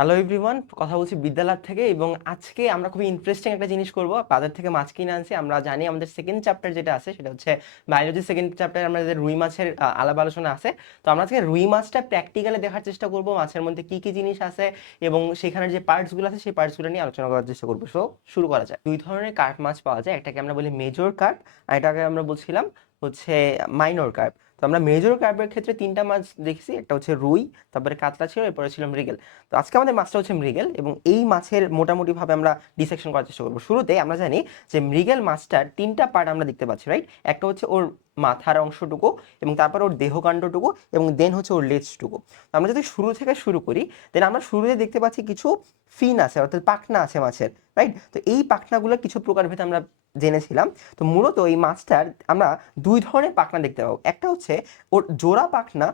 Hello everyone কথা বলছি বিদ্যালয় থেকে এবং আজকে আমরা খুবই ইন্টারেস্টিং একটা জিনিস করব। বাজার থেকে মাছ কিনে আনছি, আমরা জানি আমাদের সেকেন্ড চ্যাপ্টার যেটা আছে, সেটা হচ্ছে বায়োলজি সেকেন্ড চ্যাপ্টার আমাদের রুই মাছের আলাপ আলোচনা আছে। তো আমরা আজকে রুই মাছটা প্র্যাকটিক্যালি দেখার চেষ্টা করব, মাছের মধ্যে কি কি জিনিস আছে এবং সেখানের যে পার্টসগুলো আছে, সেই পার্টসগুলো নিয়ে আলোচনা করার চেষ্টা করব। সো শুরু করা যায় দুই ধরনের কার্প মাছ পাওয়া যায় একটাকে আমরা বলি মেজর কার্প আর এটাকে আমরা বলছিলাম হচ্ছে মাইনর কার্প তো আমরা মেজর কার্পের ক্ষেত্রে তিনটা মাছ দেখছি, একটা হচ্ছে রুই, তারপরে কাতলা ছিল, এরপরে ছিল মৃগেল। তো আজকে আমাদের মাছটা হচ্ছে মৃগেল এবং এই মাছের মোটামুটি ভাবে আমরা ডিসেকশন করার চেষ্টা করব। শুরুতে আমরা জানি যে মৃগেল মাছটার তিনটা পার্ট আমরা দেখতে পাচ্ছি রাইট একটা হচ্ছে ওর মাথার অংশটুকু এবং তারপর ওর দেহকাণ্ডটুকু এবং দেন হচ্ছে ওর লেজটুকু তো আমরা যদি শুরু থেকে শুরু করি দেন আমরা শুরুতে দেখতে পাচ্ছি কিছু ফিন আছে, অর্থাৎ পাখনা আছে মাছের রাইট তো এই পাখনাগুলো কিছু প্রকারভেদ আমরা জেনেছিলাম। তো মূলত এই মাছটার আমরা দুই ধরনের পাখনা দেখতে পাবো। একটা হচ্ছে ওর জোড়া পাখনা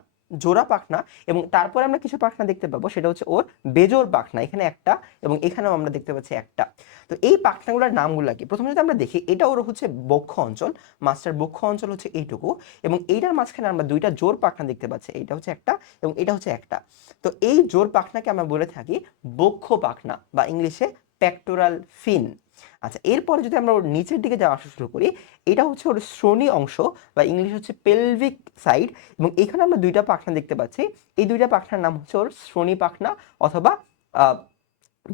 জোড়া পাখনা এবং তারপরে আমরা কিছু পাখনা দেখতে পাবো। সেটা হচ্ছে ওর বেজোর পাখনা, এখানে একটা এবং এখানেও আমরা দেখতে পাচ্ছি একটা। তো এই পাখনাগুলোর নামগুলো কি? প্রথমে যদি আমরা দেখি, এটা ওর হচ্ছে বক্ষ অঞ্চল, মাছটার বক্ষ অঞ্চল হচ্ছে এইটুকু এবং এইটার মাঝখানে আমরা দুইটা জোর পাখনা দেখতে পাচ্ছি, এইটা হচ্ছে একটা এবং এটা হচ্ছে একটা। তো এই জোর পাখনাকে আমরা বলে থাকি বক্ষ পাখনা বা ইংলিশে প্যাক্টোরাল ফিন আচ্ছা এরপরে যদি আমরা ওর নিচের দিকে যাওয়া আসা শুরু করি, এটা হচ্ছে ওর শ্রোণী অংশ, বা ইংলিশ হচ্ছে পেলভিক সাইড এবং এখানে আমরা দুইটা পাখনা দেখতে পাচ্ছি। এই দুইটা পাখনার নাম হচ্ছে ওর শ্রোণী পাখনা অথবা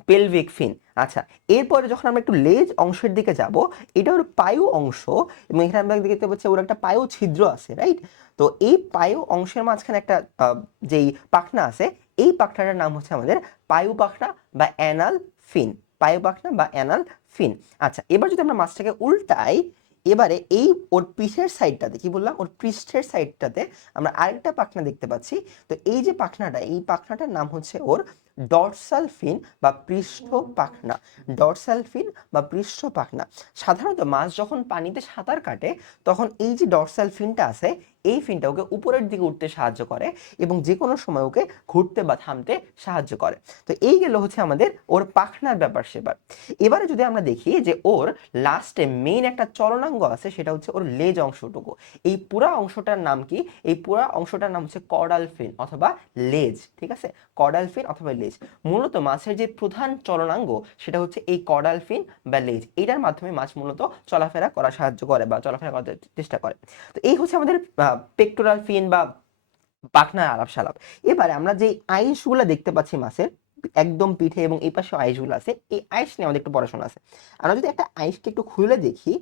পেলভিক ফিন আচ্ছা এরপরে যখন আমরা একটু লেজ অংশের দিকে যাব, এটা ওর পায়ু অংশ, এবং এখানে আমরা দেখতে পাচ্ছি ওর একটা পায়ু ছিদ্র আছে রাইট তো এই পায়ু অংশের মাঝখানে একটা যেই পাখনা আছে, এই পাখনাটার নাম হচ্ছে আমাদের পায়ু পাখনা বা অ্যানাল ফিন পায়ু পাখনা বা অ্যানাল ফিন। আচ্ছা এবার যদি আমরা মাছটাকে উল্টাই, এবারে এই ওর পিঠের সাইডটাতে, কি বললাম? ওর পৃষ্ঠের সাইডটাতে আমরা আরেকটা পাখনা দেখতে পাচ্ছি। তো এই যে পাখনাটা, এই পাখনাটার নাম হচ্ছে ওর ডরসাল ফিন বা পৃষ্ঠ পাখনা। ডরসাল ফিন বা পৃষ্ঠ পাখনা। সাধারণত মাছ যখন পানিতে সাঁতার কাটে, তখন এই যে ডরসাল ফিনটা আছে এই ফিনটা ওকে উপরের দিকে উঠতে সাহায্য করে এবং যে কোনো সময় ওকে ঘুরতে বা থামতে সাহায্য করে। তো এই গেল হচ্ছে আমাদের ওর পাখনার ব্যাপার সেবার। এবারে যদি আমরা দেখি যে ওর লাস্টে মেইন একটা চলনাঙ্গ আছে, সেটা হচ্ছে ওর লেজ অংশটুকু। এই পুরা অংশটার নাম কি? এই পুরা অংশটার নাম হচ্ছে কডাল ফিন অথবা লেজ ঠিক আছে? কডাল ফিন অথবা লেজ মূলত মাছের যে প্রধান চলনাঙ্গ, সেটা হচ্ছে এই কডাল ফিন বা লেজ এটার মাধ্যমে মাছ মূলত চলাফেরা করা সাহায্য করে বা চলাফেরা করার চেষ্টা করে। তো এই হচ্ছে আমাদের পেক্টোরাল ফিন বা পাখনার আলাপ সালাপ এবারে আমরা যে আইসগুলো দেখতে পাচ্ছি মাছের একদম পিঠে এবং এই পাশে আইসগুলো আছে, এই আইস নিয়ে আমাদের একটু পড়াশোনা আছে। আমরা যদি একটা আইসকে একটু খুলে দেখি,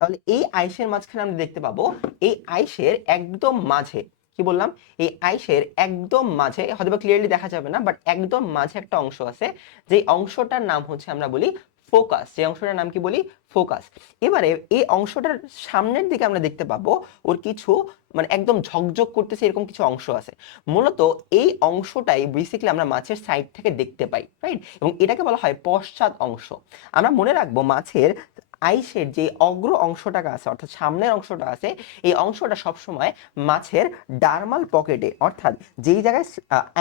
তাহলে এই আইসের মাঝখানে আমরা দেখতে পাবো, এই আইসের একদম মাঝে, কি বললাম? এই আইসের একদম মাঝে হয়তো ক্লিয়ারলি দেখা যাবে না বাট একদম মাঝে একটা অংশ আছে যে অংশটার নাম হচ্ছে আমরা বলি ফোকাস যে অংশটার নাম কি বলি? ফোকাস এবারে এই অংশটার সামনের দিকে আমরা দেখতে পাবো ওর কিছু মানে একদম ঝকঝক করতেছে এরকম কিছু অংশ আছে। মূলত এই অংশটাই বেসিক্যালি আমরা মাছের সাইড থেকে দেখতে পাই রাইট এবং এটাকে বলা হয় পশ্চাৎ অংশ। আমরা মনে রাখব মাছের আইসের যে অগ্র অংশটা আছে, অর্থাৎ সামনের অংশটা আছে, এই অংশটা সবসময় মাছের ডার্মাল পকেটে, অর্থাৎ যেই জায়গায়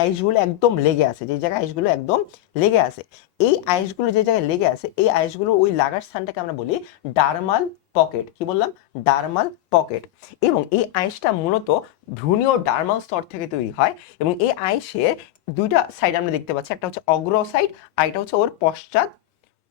আইসগুলো একদম লেগে আছে, যেই জায়গায় আইসগুলো একদম লেগে আছে, এই আইসগুলো যে জায়গায় লেগে আছে, এই আইসগুলো ওই লাগার স্থানটাকে আমরা বলি ডার্মাল পকেট। কি বললাম? Dermal pocket. এবং এই আইসটা মূলত ভ্রূণীয় ডার্মাল স্তর থেকে তৈরি হয় এবং এই আইসের দুইটা সাইড আমরা দেখতে পাচ্ছি, একটা হচ্ছে অগ্র সাইড আর এটা হচ্ছে ওর পশ্চাৎ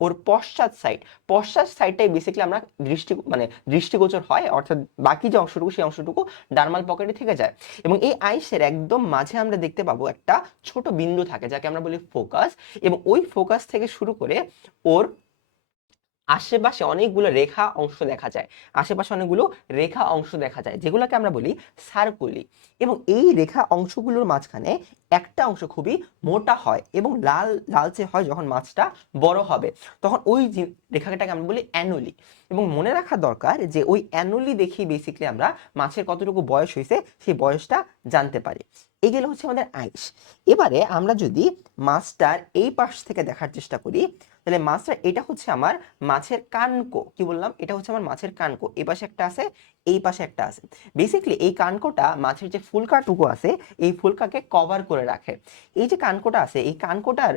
ওর পশ্চাৎ সাইড পশ্চাৎ সাইডটাই বেসিক্যালি আমরা দৃষ্টি মানে দৃষ্টিগোচর হয়, অর্থাৎ বাকি যে অংশটুকু, সেই অংশটুকু ডার্মাল পকেটে থেকে যায়। এবং এই আইসের একদম মাঝে আমরা দেখতে পাবো একটা ছোট বিন্দু থাকে, যাকে আমরা বলি ফোকাস এবং ওই ফোকাস থেকে শুরু করে ওর আশেপাশে অনেকগুলো রেখা অংশ দেখা যায়। আশেপাশে অনেকগুলো রেখা অংশ দেখা যায়, যেগুলোকে আমরা বলি সার্কুলি এবং এই রেখা অংশগুলোর মাঝখানে একটা অংশ খুবই মোটা হয় এবং লাল, লালচে হয় যখন মাছটা বড় হবে। তখন ওই রেখাটাকে আমরা বলি অ্যানুলি এবং মনে রাখা দরকার যে ওই অ্যানুলি দেখি বেসিক্যালি আমরা মাছের কতটুকু বয়স হয়েছে সেই বয়সটা জানতে পারি। এগুলো হচ্ছে আমাদের আইস। এবারে আমরা যদি মাছটার এই পাশ থেকে দেখার চেষ্টা করি তাহলে মাছটা, এটা হচ্ছে আমার মাছের কানকো। কি বললাম? এটা হচ্ছে আমার মাছের কানকো। এই পাশে একটা আছে, এই পাশে একটা আছে। বেসিক্যালি এই কানকোটা মাছের যে ফুলকাটুকু আছে, এই ফুলকাকে কভার করে রাখে। এই যে কানকোটা আছে, এই কানকোটার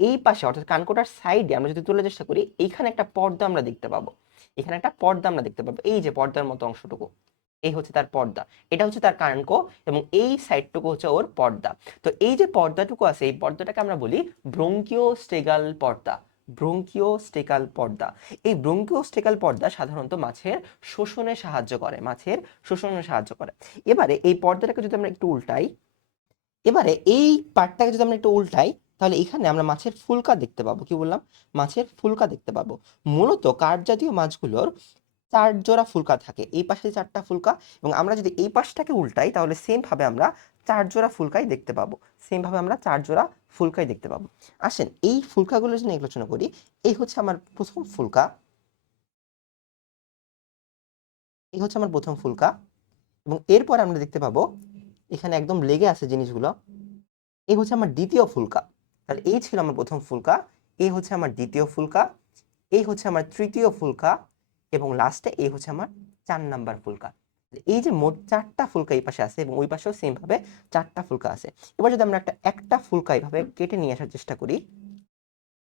এই পাশে, অর্থাৎ কানকোটার সাইডে আমরা যদি তুলে চেষ্টা করি, এইখানে একটা পর্দা আমরা দেখতে পাবো। এখানে একটা পর্দা আমরা দেখতে পাবো। এই যে পর্দার মতো অংশটুকু, এই হচ্ছে তার পর্দা। এটা হচ্ছে তার কানক এবং এই সাইডটুকু হচ্ছে ওর পর্দা। তো এই যে পর্দাটুকু আছে, এই পর্দাটাকে আমরা বলি ব্রঙ্কিও স্টেগাল পর্দা। ব্রঙ্কিওস্টেকাল পর্দা। এই ব্রঙ্কিও স্টেকাল পর্দা সাধারণত মাছের শোষণে সাহায্য করে, মাছের শোষণে সাহায্য করে। এবারে এই পর্দাটাকে যদি আমরা একটু উল্টাই, এবারে এই পার্টটাকে যদি আমরা একটু উল্টাই, তাহলে এখানে আমরা মাছের ফুলকা দেখতে পাবো। কি বললাম? মাছের ফুলকা দেখতে পাবো। মূলত কাঠ জাতীয় মাছগুলোর চার জোড়া ফুলকা থাকে। এই পাশে চারটা ফুলকা এবং আমরা যদি এই পাশটাকে উল্টাই, তাহলে সেম ভাবে আমরা চার জোড়া ফুলকাই দেখতে পাবো। সেম ভাবে আমরা চার জোড়া ফুলকাই দেখতে পাবো। আসেন, এই ফুলকাগুলোর জন্য আলোচনা করি। এই হচ্ছে আমার প্রথম ফুলকা। এই হচ্ছে আমার প্রথম ফুলকা। এবং এরপর আমরা দেখতে পাবো, এখানে একদম লেগে আছে জিনিসগুলো। এই হচ্ছে আমার দ্বিতীয় ফুলকা। তাহলে এই ছিল আমার প্রথম ফুলকা। এই হচ্ছে আমার দ্বিতীয় ফুলকা। এই হচ্ছে আমার তৃতীয় ফুলকা। এবং লাস্টে এই হচ্ছে আমার চার নাম্বার ফুলকা। এই যে মোট চারটা ফুলকা এই পাশে আছে এবং ওই পাশেও সেম ভাবে চারটা ফুলকা আছে। এবার যদি আমরা একটা একটা ফুলকা এইভাবে কেটে নিয়ে আসার চেষ্টা করি,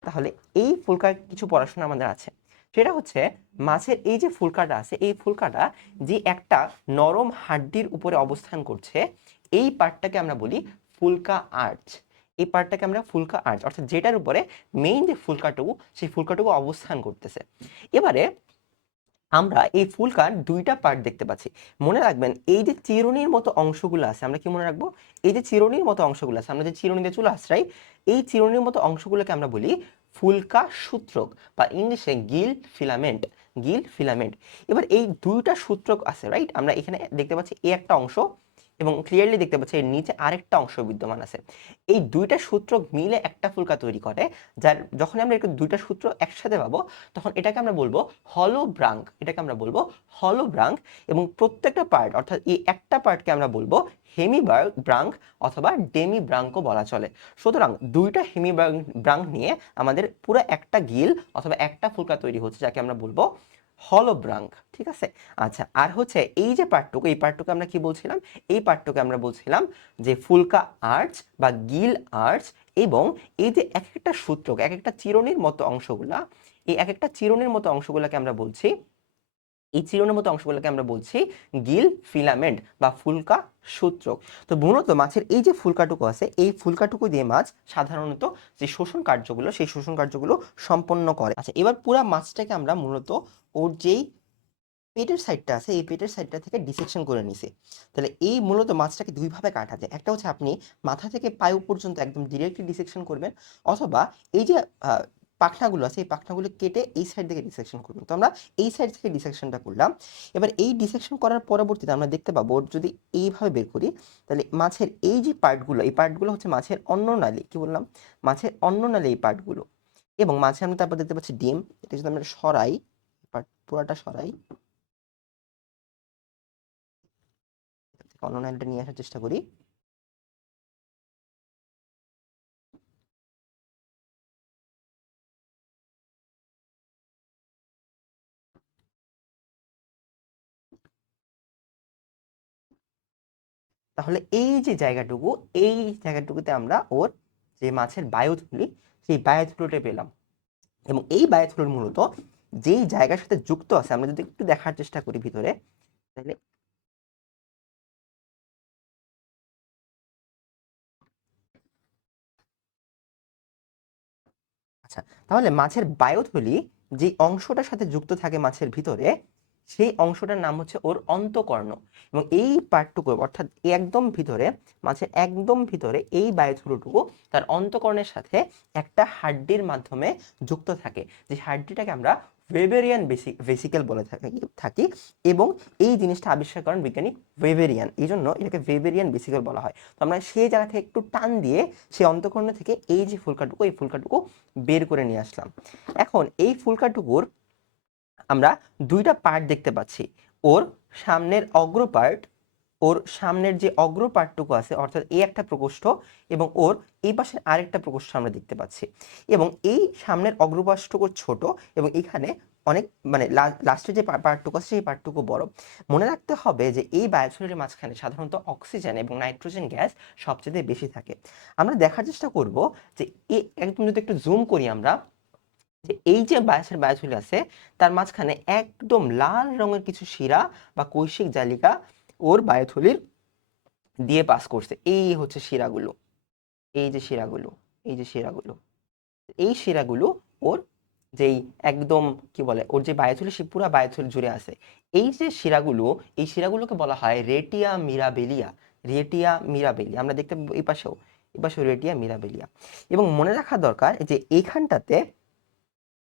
তাহলে এই ফুলকার কিছু পড়াশোনা আমাদের আছে। সেটা হচ্ছে মাছের এই যে ফুলকাটা আছে, এই ফুলকাটা যে একটা নরম হাড্ডির উপরে অবস্থান করছে, এই পার্টটাকে আমরা বলি ফুলকা আর্চ। এই পার্টটাকে আমরা ফুলকা আর্চ, অর্থাৎ যেটার উপরে মেইন যে ফুলকাটুকু, সেই ফুলকাটুকু অবস্থান করতেছে। এবারে আমরা এই ফুলকার দুইটা পার্ট দেখতে পাচ্ছি। মনে রাখবেন, এই যে চিরুনির মতো অংশগুলো আছে, আমরা কি মনে রাখব? এই যে চিরুনির মতো অংশগুলো আছে, আমরা যে চিরুনিতে চুল আশ্রাই এই চিরুনির মতো অংশগুলোকে আমরা বলি ফুলকা সূত্রক বা ইংলিশে গিল ফিলামেন্ট গিল ফিলামেন্ট। এবার এই দুইটা সূত্রক আছে রাইট আমরা এখানে দেখতে পাচ্ছি এ একটা অংশ এবং ক্লিয়ারলি দেখতে পাচ্ছি এর নিচে আরেকটা অংশ বিদ্যমান আছে। এই দুইটা সূত্র মিলে একটা ফুলকা তৈরি করে, যার যখন আমরা দুইটা সূত্র একসাথে পাবো, তখন এটাকে আমরা বলব হলো ব্রাঙ্ক এটাকে আমরা বলব হলো ব্রাঙ্ক এবং প্রত্যেকটা পার্ট অর্থাৎ এই একটা পার্টকে আমরা বলব হেমি ব্রাঙ্ক অথবা ডেমি ব্রাঙ্কও বলা চলে। সুতরাং দুইটা হেমি ব্রাঙ্ক নিয়ে আমাদের পুরো একটা গিল অথবা একটা ফুলকা তৈরি হচ্ছে, যাকে আমরা বলব হলোব্রাঙ্ক, ঠিক আছে? আচ্ছা আর হচ্ছে এই যে পার্টটুকু এই পার্টটুকু আমরা কি বলছিলাম? এই পার্টটুকু আমরা বলছিলাম যে ফুলকা আর্চ বা গিল আর্চ এবং এই যে এক একটা সূত্রক এক একটা চিরণের মতো অংশগুলা, এই এক একটা চিরণের মতো অংশগুলাকে আমরা বলছি এই চিরনের মতো অংশগুলোকে আমরা বলছি গিল, ফিলামেন্ট বা ফুলকা সূত্রক তো মূলত মাছের এই যে ফুলকাটুকু আছে, এই ফুলকাটুকু দিয়ে মাছ সাধারণত যে শোষণ কার্যগুলো, সেই শোষণ কার্যগুলো সম্পন্ন করে। আচ্ছা এবার পুরা মাছটাকে আমরা মূলত ওর যেই পেটের সাইডটা আছে, এই পেটের সাইডটা থেকে ডিসেকশন করে নিছি। তাহলে এই মূলত মাছটাকে দুইভাবে কাটা যায়। একটা হচ্ছে আপনি মাথা থেকে পায়ু পর্যন্ত একদম ডিরেক্টলি ডিসেকশন করবেন, অথবা এই যে পাখনাগুলো আছে, এই পাখনাগুলো কেটে এই সাইড থেকে ডিসেকশন করবেন তো আমরা এই সাইড থেকে ডিসেকশনটা করলাম। এবার এই ডিসেকশন করার পরবর্তীতে আমরা দেখতে পাবো যদি এইভাবে বের করি, তাহলে মাছের এই যে পার্টগুলো এই পার্টগুলো হচ্ছে মাছের অন্য নালী, কি বললাম? মাছের অন্য নালী এই পার্টগুলো এবং মাছে আমরা তারপর দেখতে পাচ্ছি ডিম, এটা যদি আমরা সরাই পার্ট পুরাটা সরাই। অন্য নালীটা নিয়ে আসার চেষ্টা করি। তাহলে এই যে জায়গাটুকু, এই জায়গাটুকুতে আমরা ওর যে মাছের বায়ুথলি সেই বায়ুথুলোটা পেলাম। এবং এই বায়ুথুলোর মূলত যেই জায়গার সাথে যুক্ত আছে, আমরা যদি একটু দেখার চেষ্টা করি ভিতরে, তাহলে আচ্ছা তাহলে মাছের বায়ুথলি যে অংশটার সাথে যুক্ত থাকে মাছের ভিতরে সেই অংশটার নাম হচ্ছে ওর অন্তকর্ণ। এবং এই পার্টটুকু, অর্থাৎ একদম ভিতরে, মাছের একদম ভিতরে এই বায়ুথুলুটুকু তার অন্তকর্ণের সাথে একটা হাড্ডির মাধ্যমে যুক্ত থাকে। যে হাড্ডিটাকে আমরা ওয়েবেরিয়ান বেসিক ভেসিকেল বলে থাকি থাকি এবং এই জিনিসটা আবিষ্কার করেন বিজ্ঞানী ওয়েবেরিয়ান এই জন্য এটাকে ওয়েবেরিয়ান বেসিকেল বলা হয়। তো আমরা সেই জায়গা থেকে একটু টান দিয়ে সেই অন্তকর্ণ থেকে এই যে ফুলকাটুকু, এই ফুলকাটুকু বের করে নিয়ে আসলাম। এখন এই ফুলকাটুকুর আমরা দুইটা পার্ট দেখতে পাচ্ছি। ওর সামনের অগ্র পার্ট ওর সামনের যে অগ্র পার্টটুকু আছে, অর্থাৎ এই একটা প্রকোষ্ঠ এবং ওর এই পাশে আরেকটা প্রকোষ্ঠ আমরা দেখতে পাচ্ছি। এবং এই সামনের অগ্রপাশটুকু ছোট এবং এখানে অনেক মানে লাস্টের যে পার্টটুকু আছে, সেই পার্টটুকু বড়। মনে রাখতে হবে যে এই বায়োসলিডের মাঝখানে সাধারণত অক্সিজেন এবং নাইট্রোজেন গ্যাস সবচেয়ে বেশি থাকে। আমরা দেখার চেষ্টা করব যে একদম যদি একটু জুম করি আমরা যে এই যে বায়াসের বায়োসিল আছে, তার মাঝখানে একদম লাল রঙের কিছু শিরা বা কৈশিক জালিকা ওর বায়োথলির দিয়ে পাস করছে। এই হচ্ছে শিরাগুলো। এই যে শিরাগুলো, এই যে শিরাগুলো। এই শিরাগুলো ওর যেই একদম কি বলে, ওর যে বায়োথলি, সে পুরা বায়োথলি জুড়ে আছে। এই যে শিরাগুলো, এই শিরাগুলোকে বলা হয় রেটিয়া মিরাবেলিয়া। রেটিয়া মিরাবেলিয়া, আমরা দেখতে এই পাশেও এই পাশেও রেটিয়া মিরাবেলিয়া। এবং মনে রাখা দরকার যে এইখানটাতে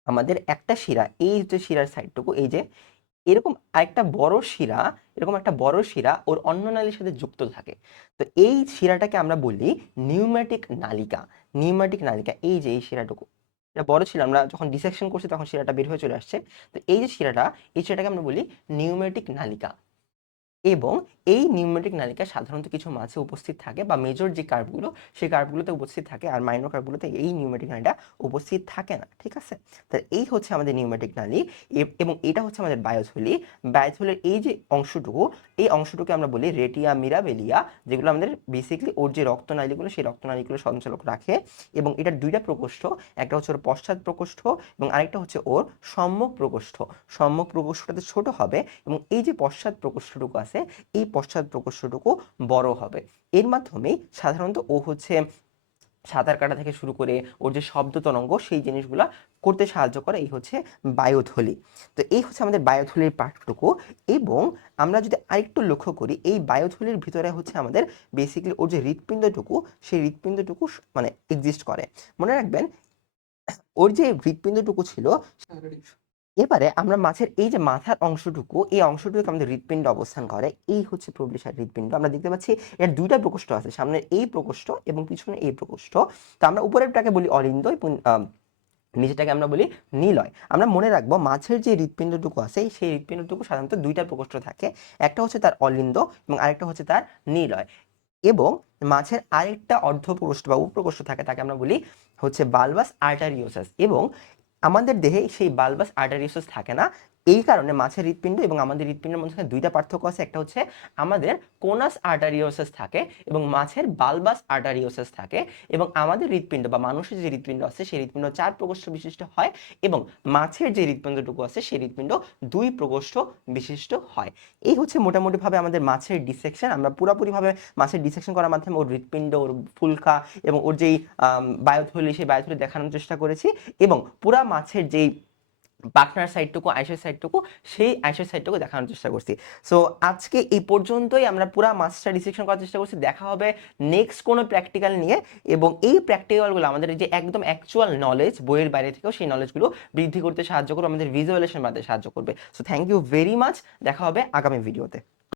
আমাদের একটা শিরা, এই যে শিরার সাইডটুকু এই যে এরকম আরেকটা বড় শিরা, এরকম একটা বড় শিরা ওর অন্য নালীর সাথে যুক্ত থাকে। তো এই শিরাটাকে আমরা বলি নিউম্যাটিক নালিকা। নিউম্যাটিক নালিকা, এই যে এই শিরাটুকু। এটা বড় ছিল আমরা যখন ডিসেকশন করছি তখন শিরাটা বের হয়ে চলে আসছে। তো এই যে শিরাটা, এই শিরাটাকে আমরা বলি নিউম্যাটিক নালিকা। এবং এই নিউমেটিক নালিকা সাধারণত কিছু মাছে উপস্থিত থাকে বা মেজর যে কার্ভগুলো সেই কার্ভগুলোতে উপস্থিত থাকে আর মাইনর কার্ভগুলোতে এই নিউমেটিক নালিটা উপস্থিত থাকে না, ঠিক আছে? তো এই হচ্ছে আমাদের নিউমেটিক নালী এবং এটা হচ্ছে আমাদের বায়োথলি বায়োথলির এই যে অংশটুকু, এই অংশটুকু আমরা বলি রেটিয়া মিরাবেলিয়া, যেগুলো আমাদের বেসিক্যালি ওর যে রক্তনালীগুলো সেই রক্তনালীগুলো সঞ্চালক রাখে এবং এটার দুইটা প্রকোষ্ঠ, একটা হচ্ছে ওর পশ্চাৎ প্রকোষ্ঠ এবং আরেকটা হচ্ছে ওর সম্মুখ প্রকোষ্ঠ। সম্মুখ প্রকোষ্ঠটাতে ছোট হবে এবং এই যে পশ্চাৎ প্রকোষ্ঠটুকু আছে এই পশ্চাৎ প্রকোষ্ঠটুকু বড় হবে। এর মাধ্যমেই সাধারণত ও হচ্ছে সাঁতার কাটা থেকে শুরু করে ওর যে শব্দ তরঙ্গ, সেই জিনিসগুলা করতে সাহায্য করে, এই হচ্ছে বায়োথলি তো এই হচ্ছে আমাদের বায়োথলির পার্টটুকু এবং আমরা যদি আরেকটু লক্ষ্য করি, এই বায়োথলির ভিতরে হচ্ছে আমাদের বেসিক্যালি ওর যে হৃৎপিণ্ডটুকু, সেই হৃৎপিণ্ডটুকু মানে এক্সিস্ট করে। মনে রাখবেন, ওর যে হৃৎপিণ্ডটুকু ছিল এবারে আমরা মাছের এই যে মাথার অংশটুকু, এই অংশটুকু আমাদের হৃৎপিণ্ড অবস্থান করে। এই হচ্ছে প্রবলিশার হৃৎপিণ্ড। আমরা দেখতে পাচ্ছি এর দুইটা প্রকোষ্ঠ আছে, সামনের এই প্রকোষ্ঠ এবং পিছনে এই প্রকোষ্ঠ। তো আমরা উপরেরটাকে বলি অলিন্দ এবং নিচেটাকে আমরা বলি নিলয়। আমরা মনে রাখব মাছের যে হৃৎপিণ্ডটুকু আছে, সেই হৃৎপিণ্ডটুকু সাধারণত দুইটা প্রকোষ্ঠ থাকে। একটা হচ্ছে তার অলিন্দ এবং আরেকটা হচ্ছে তার নিলয়। এবং মাছের আরেকটা অর্ধ প্রকোষ্ঠ বা উপপ্রকোষ্ঠ থাকে, তাকে আমরা বলি হচ্ছে বালবাস আর্টারিওসাস। এবং আমাদের দেহে সেই বালবাস আর্টারিওসাস থাকে না এই কারণে মাছের হৃৎপিণ্ড এবং আমাদের হৃৎপিণ্ডের মধ্যে দুইটা পার্থক্য আছে। একটা হচ্ছে আমাদের কোনাস আর্টারিওসেস থাকে এবং মাছের বালবাস আর্টারিওসেস থাকে এবং আমাদের হৃৎপিণ্ড বা মানুষের যে হৃৎপিণ্ড আছে, সেই হৃৎপিণ্ড চার প্রকোষ্ঠ বিশিষ্ট হয় এবং মাছের যে হৃৎপিণ্ডটুকু আছে, সেই হৃৎপিণ্ড দুই প্রকোষ্ঠ বিশিষ্ট হয়। এই হচ্ছে মোটামুটিভাবে আমাদের মাছের ডিসেকশন আমরা পুরোপুরিভাবে মাছের ডিসেকশন করার মাধ্যমে ওর হৃৎপিণ্ড, ওর ফুলকা এবং ওর যেই বায়োথলি, সেই বায়োথলি দেখানোর চেষ্টা করেছি এবং পুরা মাছের যেই পাখনার সাইডটুকু আইসের সাইডটুকু সেই আইসের সাইডটুকু দেখানোর চেষ্টা করছি। সো আজকে এই পর্যন্তই আমরা পুরো মাস্টার ডিসিকশন করার চেষ্টা করছি। দেখা হবে নেক্সট কোনো প্র্যাকটিক্যাল নিয়ে এবং এই প্র্যাকটিক্যালগুলো আমাদের যে একদম অ্যাকচুয়াল নলেজ বইয়ের বাইরে থেকেও সেই নলেজগুলো বৃদ্ধি করতে সাহায্য করবে, আমাদের ভিজুয়ালেশন বাড়তে সাহায্য করবে। So thank you very much দেখা হবে আগামী ভিডিওতে